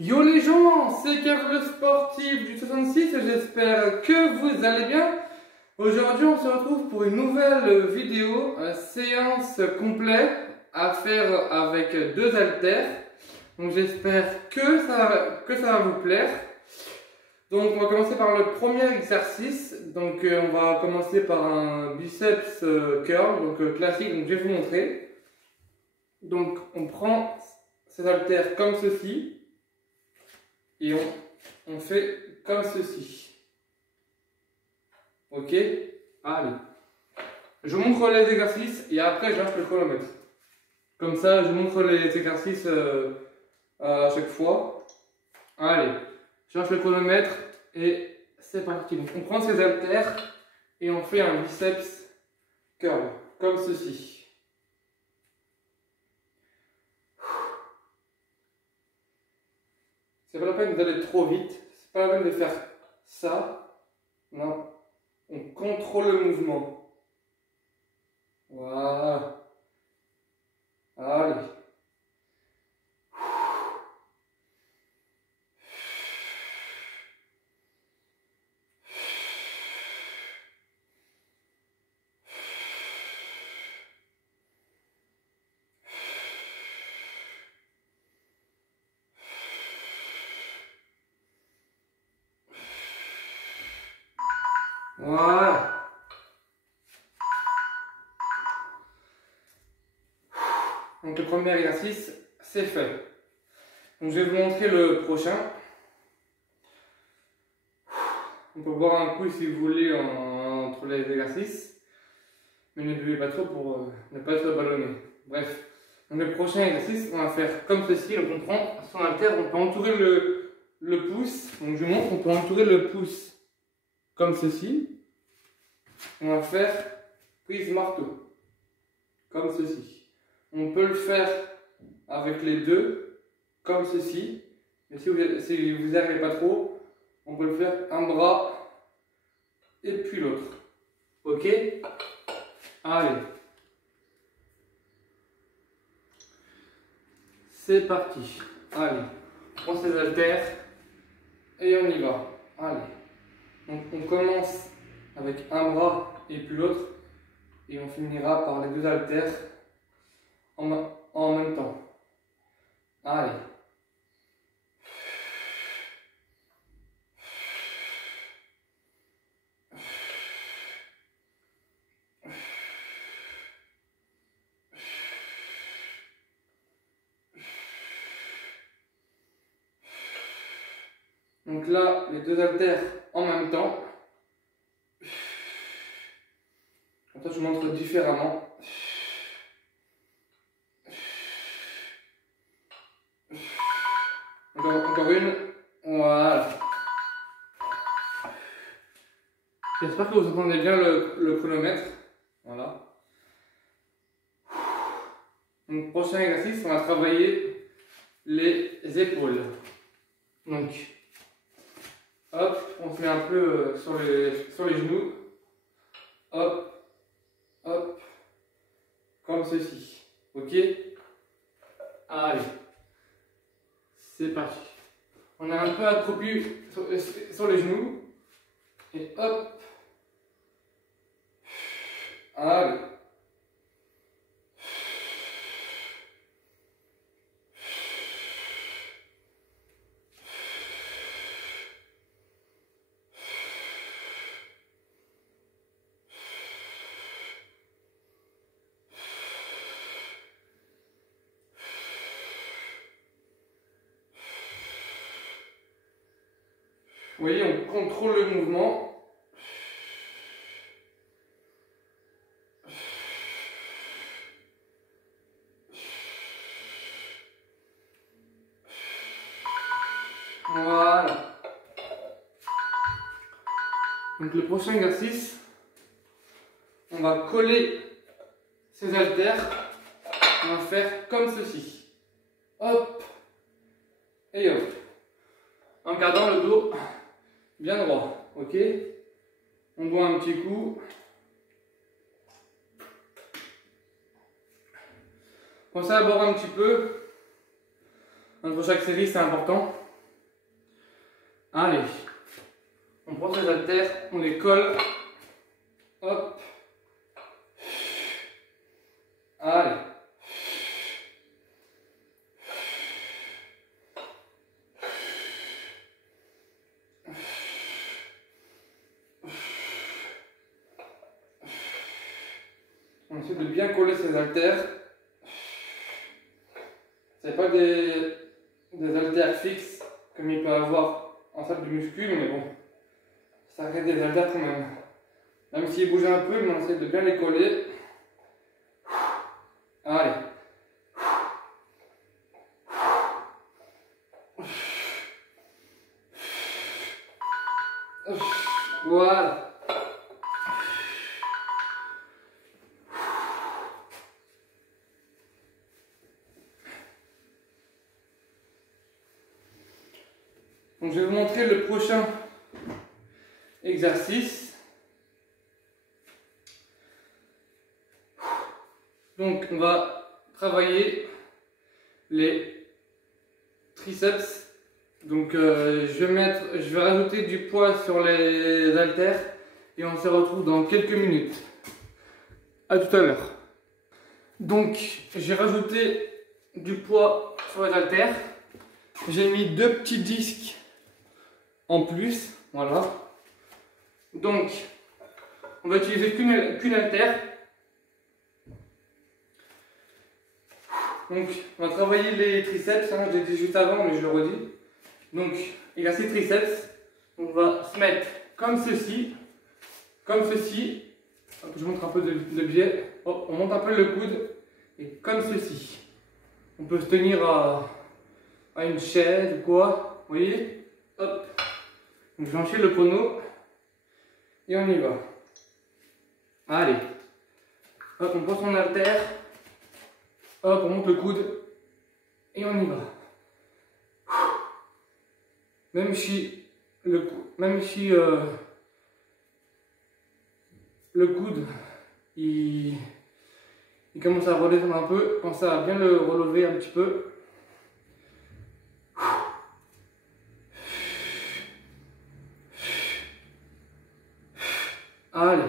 Yo les gens, c'est Kev le sportif du 66 et j'espère que vous allez bien. Aujourd'hui on se retrouve pour une nouvelle vidéo, séance complète à faire avec deux haltères. Donc j'espère que ça va vous plaire. Donc on va commencer par le premier exercice. Donc on va commencer par un biceps curl, donc classique, donc je vais vous montrer. Donc on prend ces haltères comme ceci. Et on fait comme ceci. Ok? Allez. Je vous montre les exercices et après je lâche le chronomètre. Comme ça, je vous montre les exercices à chaque fois. Allez. Je lâche le chronomètre et c'est parti. Donc on prend ces haltères et on fait un biceps curl. Comme ceci. C'est pas la peine d'aller trop vite, c'est pas la peine de faire ça. Non, on contrôle le mouvement. Voilà. Allez. Voilà. Donc le premier exercice, c'est fait. Donc je vais vous montrer le prochain. On peut boire un coup si vous voulez entre les exercices. Mais ne buvez pas trop pour ne pas être ballonné. Bref. Donc le prochain exercice, on va faire comme ceci. Donc on prend son haltère, on peut entourer le pouce. Donc je vous montre, on peut entourer le pouce comme ceci. On va faire prise marteau. Comme ceci. On peut le faire avec les deux, comme ceci. Mais si vous n'arrivez pas trop, on peut le faire un bras et puis l'autre. Ok? Allez. C'est parti. Allez. On prend ses haltères et on y va. Allez. Donc on commence avec un bras et puis l'autre. Et on finira par les deux haltères en même temps. Allez. Donc là, les deux haltères en même temps. Comme ça, je vous montre différemment. Encore une. Voilà. J'espère que vous entendez bien le chronomètre. Voilà. Donc, prochain exercice, on va travailler les épaules. Donc, hop, on se met un peu sur les genoux. Hop, hop, comme ceci. Ok? Allez, c'est parti. On est un peu accroupi sur les genoux. Et hop. Allez. Vous voyez, on contrôle le mouvement. Voilà. Donc le prochain exercice, on va coller ces haltères. On va faire comme ceci. Hop. Et hop. En gardant le dos bien droit. Ok? On boit un petit coup. Pensez à boire un petit peu. Entre chaque série, c'est important. Allez. On prend ces haltères, on les colle. Hop. Allez. On essaie de bien coller ces haltères. C'est pas des haltères fixes comme il peut avoir en salle de muscu, mais bon, ça reste des haltères quand même. Même s'ils bougent un peu, mais on essaie de bien les coller. Allez. Voilà. Donc je vais vous montrer le prochain exercice. Donc on va travailler les triceps. Donc je vais rajouter du poids sur les haltères et on se retrouve dans quelques minutes. À tout à l'heure. Donc j'ai rajouté du poids sur les haltères. J'ai mis 2 petits disques en plus, voilà. Donc, on va utiliser qu'une haltère. Donc, on va travailler les triceps, hein, je l'ai dit juste avant, mais je le redis. Donc, il a ses triceps. On va se mettre comme ceci, comme ceci. Hop, je montre un peu de biais. Hop, on monte un peu le coude et comme ceci. On peut se tenir à une chaise ou quoi, vous voyez. Hop. Donc j'enchaîne le chrono et on y va. Allez. Hop, on prend son haltère. Hop, on monte le coude et on y va. Même si le coude il commence à redescendre un peu, pensez à bien le relever un petit peu. Allez.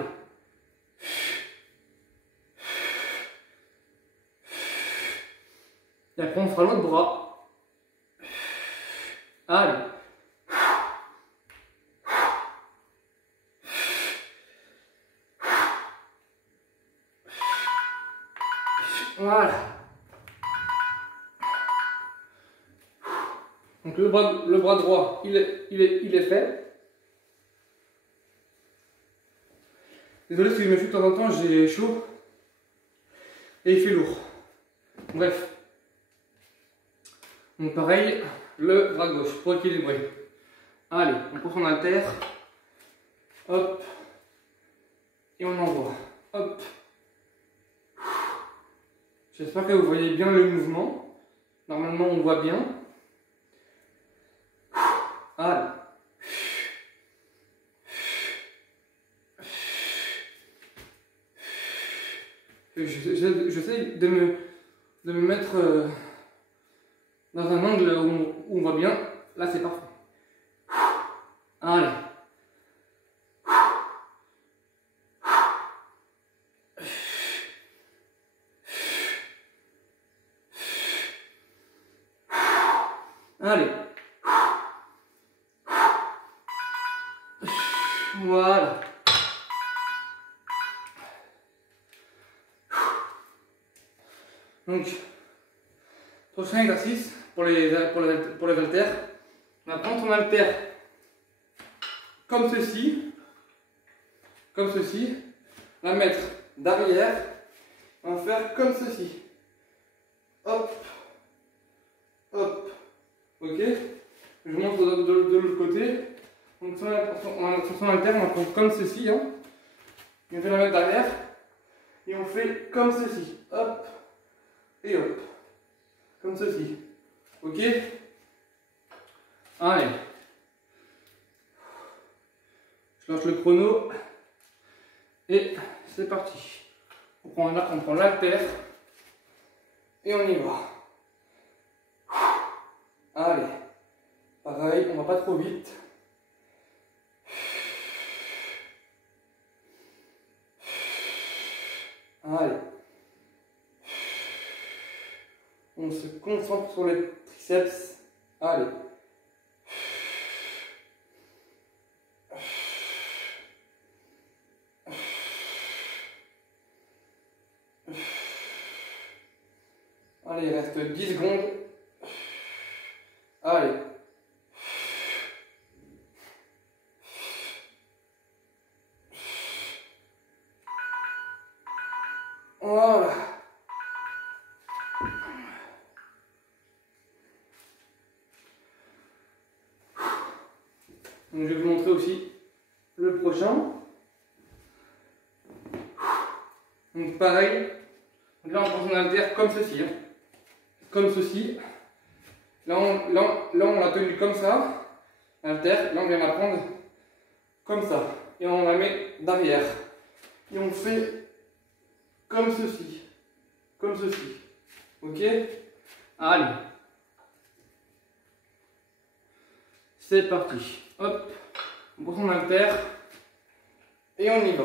Et après on fera l'autre bras. Allez. Voilà. Donc le bras droit, il est fait. Désolé si je me suis de temps en temps, j'ai chaud et il fait lourd. Bref. Donc pareil, le bras gauche pour équilibrer. Allez, on prend son haltère. Hop. Et on envoie. Hop. J'espère que vous voyez bien le mouvement. Normalement on voit bien. Allez. J'essaie de me mettre dans un angle où on voit bien. Là c'est parfait. Allez. Allez. Voilà. Donc, prochain exercice pour les haltères. On va prendre ton haltère comme ceci, la mettre derrière, on va faire comme ceci. Hop, hop, ok. Je vous montre de l'autre côté. Donc, son haltère, on va prendre comme ceci, hein. Et on fait la mettre derrière, et on fait comme ceci. Hop. Et hop, comme ceci, ok. Allez, je lance le chrono et c'est parti. On prend l'haltère et on y va. Allez, pareil, on va pas trop vite. On se concentre sur les triceps. Allez. Allez, il reste 10 secondes. Allez. Voilà. Donc, je vais vous montrer aussi le prochain. Donc pareil. Donc là on prend son haltère comme ceci. Hein. Comme ceci. Là on l'a tenu comme ça. Haltère. Là on vient la prendre comme ça. Et on la met derrière. Et on fait comme ceci. Comme ceci. Ok? Allez. C'est parti. Hop. On prend son haltère. Et on y va.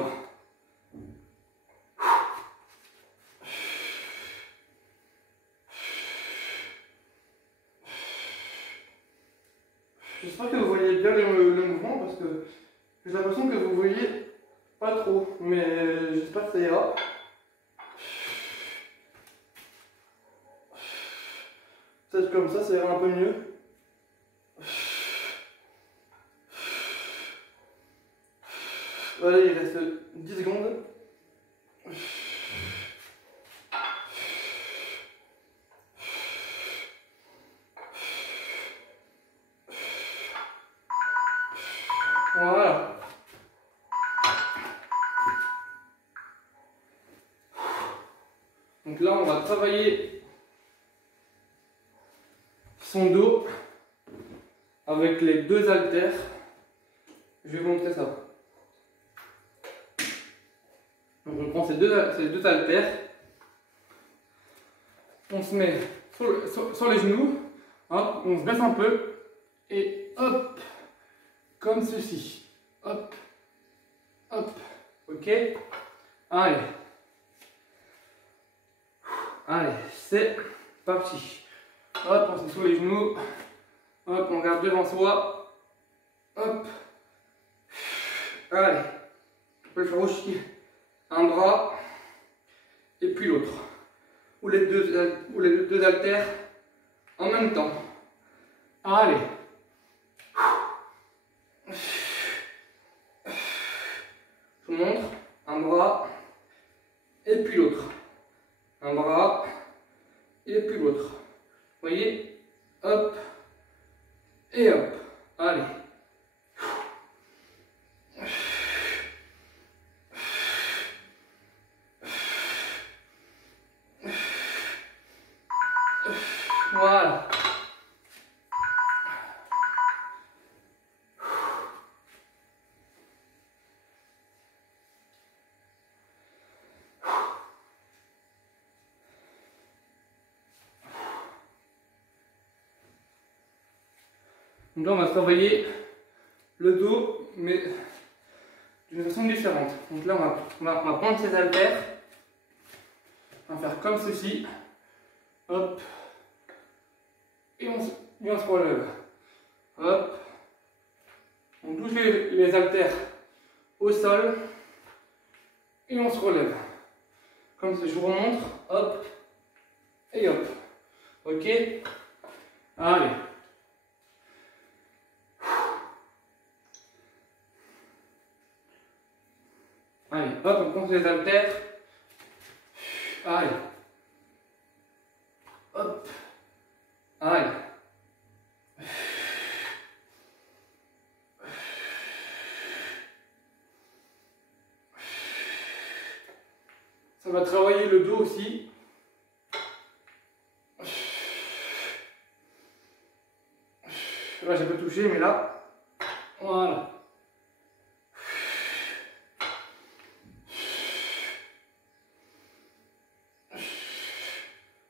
J'espère que vous voyez bien le mouvement parce que j'ai l'impression que vous voyez pas trop. Mais j'espère que ça ira. Peut-être comme ça ira un peu mieux. Voilà, il reste 10 secondes. Voilà. Donc là, on va travailler son dos avec les deux haltères. Je vais vous montrer ça. Donc on prend ces deux haltères. On se met sur les genoux. Hop, on se baisse un peu. Et hop, comme ceci. Hop, hop. Ok. Allez. Allez, c'est parti. Hop, on se met sur les genoux. Hop, on regarde devant soi. Hop. Allez. On peut le faire aussi un bras et puis l'autre. Ou les deux haltères en même temps. Allez. Je vous montre. Un bras et puis l'autre. Un bras et puis l'autre. Vous voyez? Hop et hop. Allez. Voilà. Donc là, on va travailler le dos, mais d'une façon différente. Donc là, on va prendre ces haltères. On va faire comme ceci. Hop. Et on se relève. Hop. On touche les haltères au sol. Et on se relève. Comme ça, je vous remontre. Hop. Et hop. Ok. Allez. Allez, hop, on compte les haltères. Allez. Hop. Allez. Ça va travailler le dos aussi. Là, j'ai pas touché, mais là, voilà.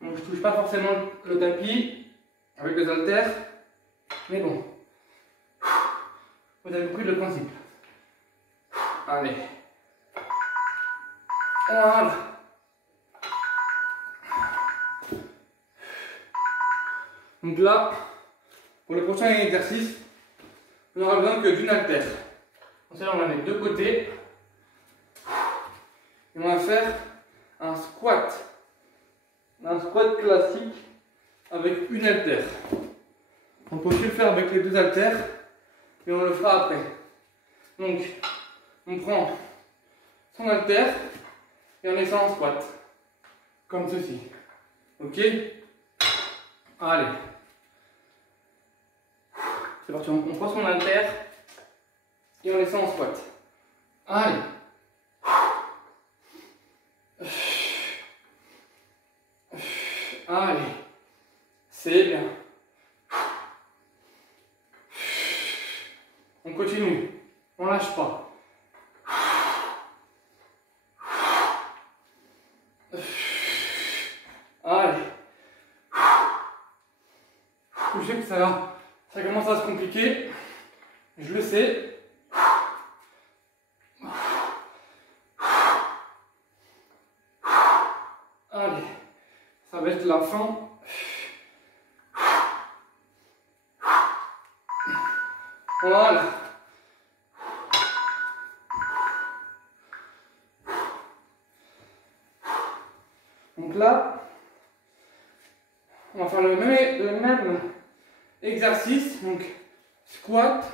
Donc, je touche pas forcément le tapis avec les haltères, mais bon, vous avez compris le principe. Allez. Voilà. Donc là, pour le prochain exercice, on aura besoin que d'une haltère. Donc là, on la met de deux côtés. Et on va faire un squat. Un squat classique avec une haltère. On peut aussi le faire avec les deux haltères, mais on le fera après. Donc, on prend son haltère et on descend en squat. Comme ceci. Ok? Allez. C'est parti, on prend son haltère et on descend en squat. Allez. Allez. C'est bien. On continue. On lâche pas. Allez. Je sais que ça commence à se compliquer. Je le sais. Allez. Ça va être la fin. Voilà. Donc là, on va faire le même exercice, donc squat,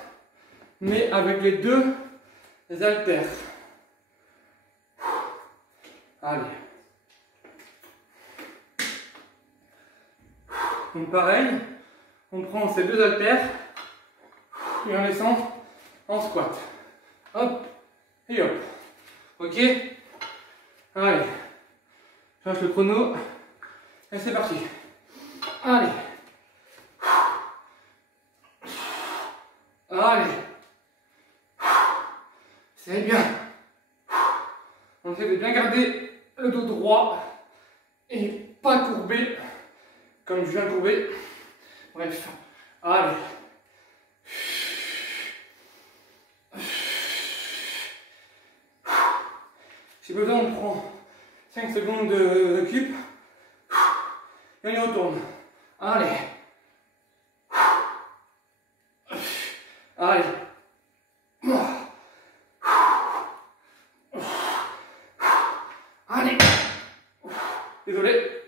mais avec les deux haltères. Allez. Donc pareil, on prend ces deux haltères et on descend en squat. Hop et hop. Ok? Allez. Je lâche le chrono. Et c'est parti. Allez. Allez. C'est bien. On essaie de bien garder le dos droit et pas courbé comme je viens de courber. Bref. Allez. Si besoin, on prend 5 secondes de récup et on y retourne. Allez. Allez. Allez. Désolé.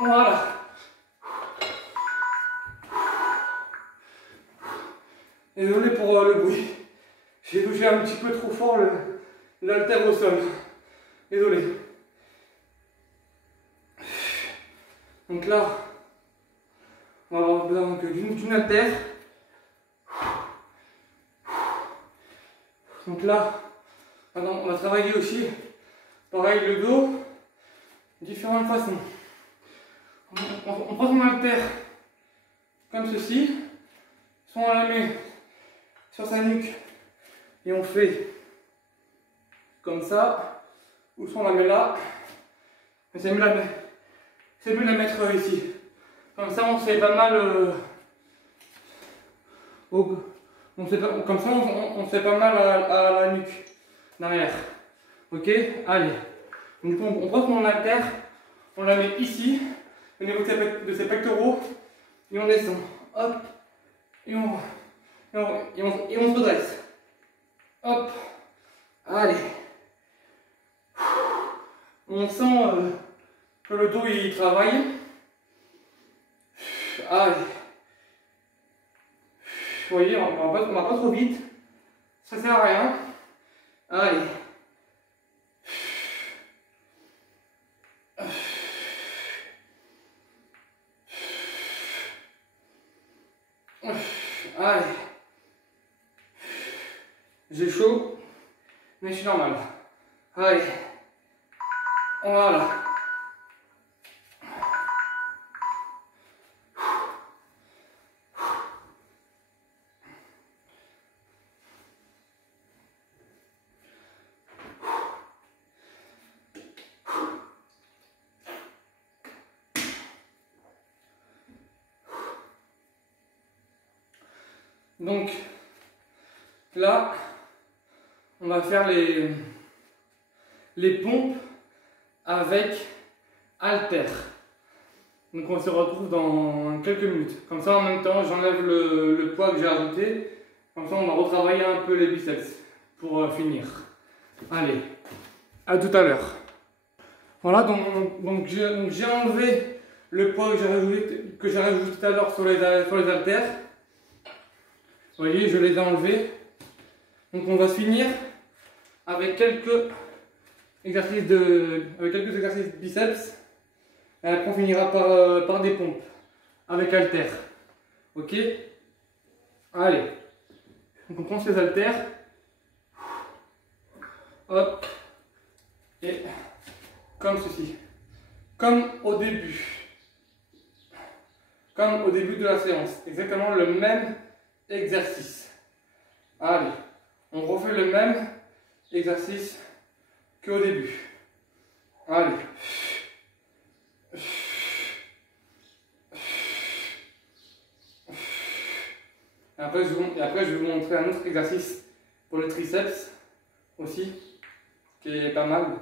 Voilà. Désolé pour le bruit. J'ai touché un petit peu trop fort l'haltère au sol. Désolé. Donc là, on va avoir besoin d'une haltère. Donc là, on va travailler aussi, pareil, le dos, de différentes façons. On prend son haltère comme ceci, soit on la met sur sa nuque et on fait comme ça, ou soit on la met là, mais c'est mieux de la mettre ici. Comme ça on fait pas mal comme ça on fait pas mal à la nuque derrière. Ok, allez. Donc on prend son haltère, on la met ici, au niveau de ses pectoraux, et on descend. Hop, et on se redresse. Hop, allez. On sent que le dos il travaille. Allez. Vous voyez, on va pas trop vite. Ça sert à rien. Allez. Allez. J'ai chaud, mais je suis normal. Allez. Voilà. Donc là, on va faire les pompes avec haltère. Donc on se retrouve dans quelques minutes. Comme ça en même temps j'enlève le poids que j'ai ajouté. Comme ça on va retravailler un peu les biceps pour finir. Allez, à tout à l'heure. Voilà, donc j'ai enlevé le poids que j'ai rajouté tout à l'heure sur les haltères. Vous voyez, je les ai enlevés. Donc on va se finir avec quelques exercices biceps. Et après on finira par des pompes avec haltères. Ok? Allez. Donc on prend ces haltères. Hop. Et comme ceci. Comme au début. Comme au début de la séance. Exactement le même exercice. Allez. On refait le même exercice qu'au début. Allez. Et après, je vais vous montrer un autre exercice pour le triceps aussi, qui est pas mal.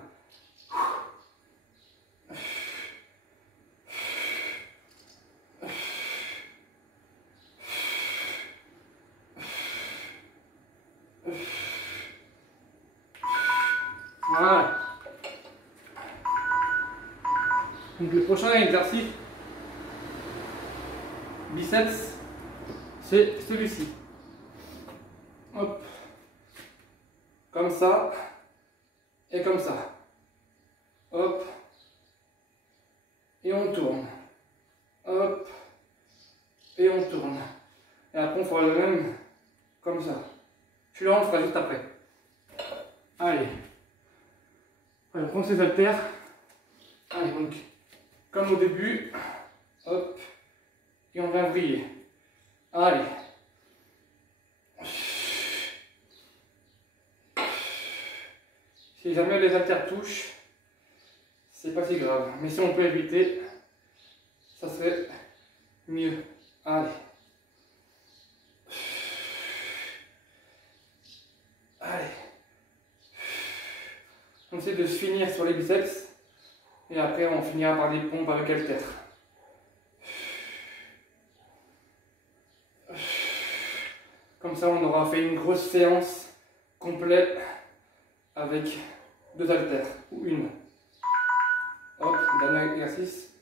Voilà. Donc le prochain exercice biceps, c'est celui-ci. Hop. Comme ça. Et comme ça. Hop. Et on tourne. Hop. Et on tourne. Et après on fera le même comme ça. Je suis là, on le fera juste après. Allez. On prend ses haltères. Allez, donc, comme au début. Hop. Et on va vriller. Allez. Si jamais les haltères touchent, c'est pas si grave. Mais si on peut éviter, ça serait mieux. Allez. Allez. On essaie de se finir sur les biceps. Et après, on finira par des pompes avec haltères. Comme ça, on aura fait une grosse séance complète avec 2 haltères ou une. Hop, dernier exercice.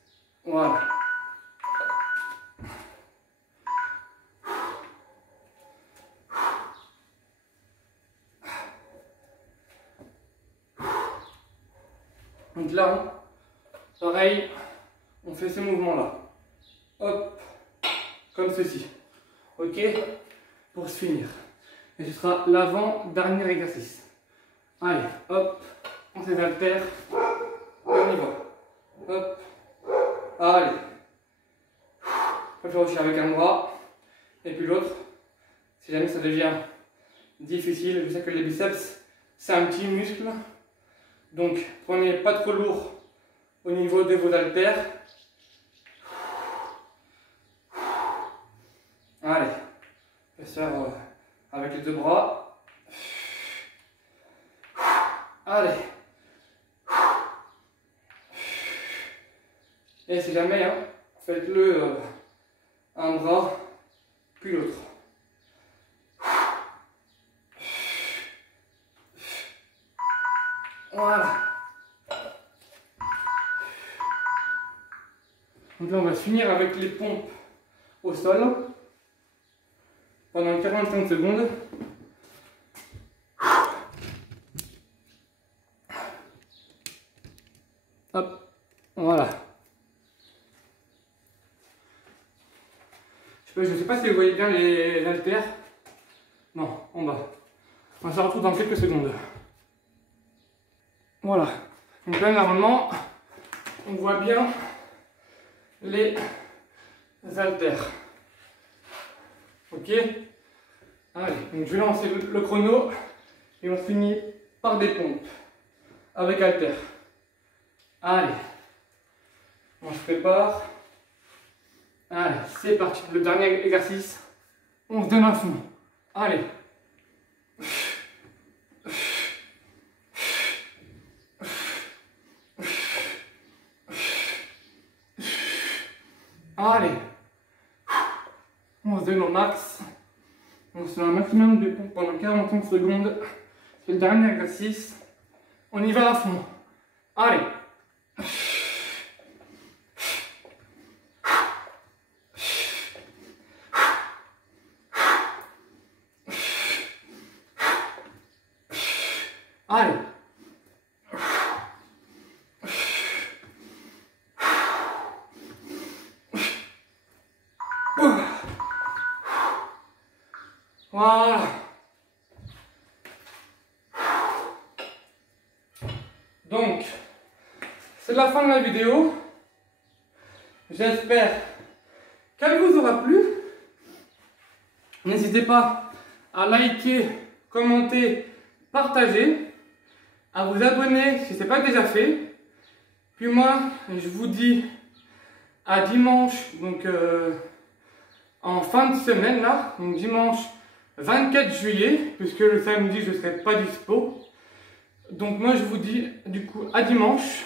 Voilà. Donc là, pareil, on fait ce mouvement-là. Hop, comme ceci. Ok? Pour se finir. Et ce sera l'avant-dernier exercice. Allez, hop, on s'est haltères. On y va. Hop. Allez. On peut faire aussi avec un bras. Et puis l'autre. Si jamais ça devient difficile, je sais que les biceps, c'est un petit muscle. Donc, prenez pas trop lourd au niveau de vos haltères. Allez. On va faire avec les 2 bras. Allez. Et si jamais, hein, faites-le un bras, puis l'autre. Voilà. Donc là, on va se finir avec les pompes au sol pendant 45 secondes. Hop, voilà. Je ne sais pas si vous voyez bien les haltères. Non, en bas. On se retrouve dans quelques secondes. Voilà. Donc là, normalement, on voit bien les haltères. Ok? Allez, donc je vais lancer le chrono et on finit par des pompes avec haltères. Allez, on se prépare. Allez, c'est parti. Le dernier exercice, on se donne à fond. Allez. max. On se fait un maximum de pompes pendant 45 secondes. C'est le dernier exercice. On y va à fond. Allez. Allez. Voilà. Donc, c'est la fin de la vidéo. J'espère qu'elle vous aura plu. N'hésitez pas à liker, commenter, partager, à vous abonner si ce n'est pas déjà fait. Puis moi, je vous dis à dimanche, donc en fin de semaine là, donc dimanche 24 juillet, puisque le samedi je ne serai pas dispo. Donc moi je vous dis du coup à dimanche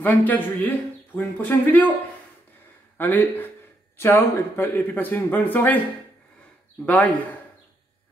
24 juillet pour une prochaine vidéo. Allez, ciao et puis passez une bonne soirée. Bye.